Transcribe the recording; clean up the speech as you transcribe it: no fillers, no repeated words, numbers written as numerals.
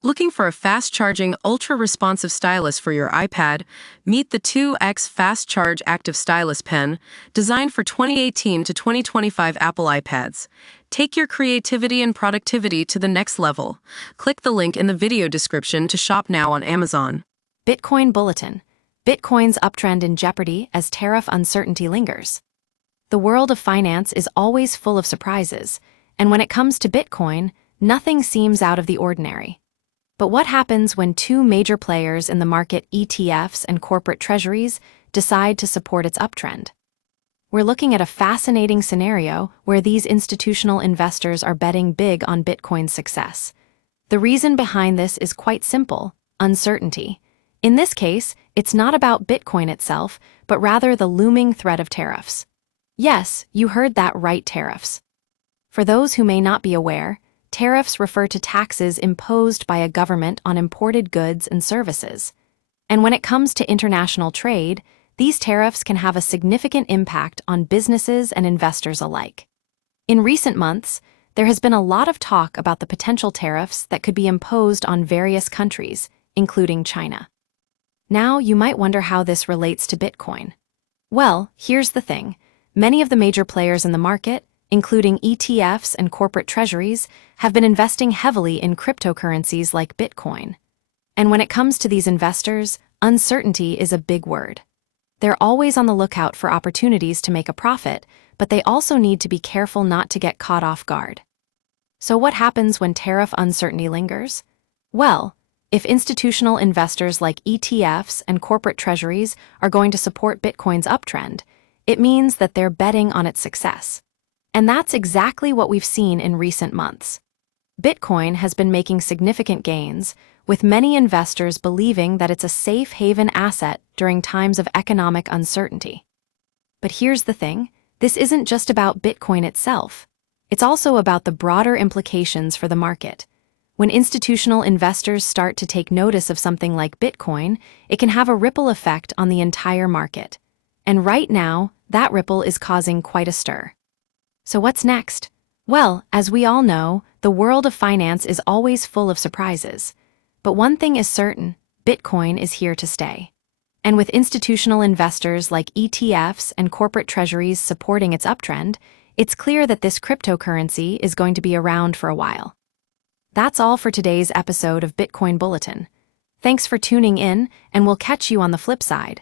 Looking for a fast-charging, ultra-responsive stylus for your iPad? Meet the 2X Fast Charge Active Stylus Pen, designed for 2018 to 2025 Apple iPads. Take your creativity and productivity to the next level. Click the link in the video description to shop now on Amazon. Bitcoin Bulletin. Bitcoin's uptrend in Jeopardy as tariff uncertainty lingers. The world of finance is always full of surprises, and when it comes to Bitcoin, nothing seems out of the ordinary. But what happens when two major players in the market, ETFs and corporate treasuries, decide to support its uptrend? We're looking at a fascinating scenario where these institutional investors are betting big on Bitcoin's success. The reason behind this is quite simple: uncertainty. In this case, it's not about Bitcoin itself, but rather the looming threat of tariffs. Yes, you heard that right, tariffs. For those who may not be aware, tariffs refer to taxes imposed by a government on imported goods and services. And when it comes to international trade, these tariffs can have a significant impact on businesses and investors alike. In recent months, there has been a lot of talk about the potential tariffs that could be imposed on various countries, including China. Now, you might wonder how this relates to Bitcoin. Well, here's the thing. Many of the major players in the market, including ETFs and corporate treasuries, have been investing heavily in cryptocurrencies like Bitcoin. And when it comes to these investors, uncertainty is a big word. They're always on the lookout for opportunities to make a profit, but they also need to be careful not to get caught off guard. So what happens when tariff uncertainty lingers? Well, if institutional investors like ETFs and corporate treasuries are going to support Bitcoin's uptrend, it means that they're betting on its success. And that's exactly what we've seen in recent months. Bitcoin has been making significant gains, with many investors believing that it's a safe haven asset during times of economic uncertainty. But here's the thing: this isn't just about Bitcoin itself. It's also about the broader implications for the market. When institutional investors start to take notice of something like Bitcoin, it can have a ripple effect on the entire market. And right now, that ripple is causing quite a stir. So what's next? Well, as we all know, the world of finance is always full of surprises. But one thing is certain: Bitcoin is here to stay. And with institutional investors like ETFs and corporate treasuries supporting its uptrend, it's clear that this cryptocurrency is going to be around for a while. That's all for today's episode of Bitcoin Bulletin. Thanks for tuning in, and we'll catch you on the flip side.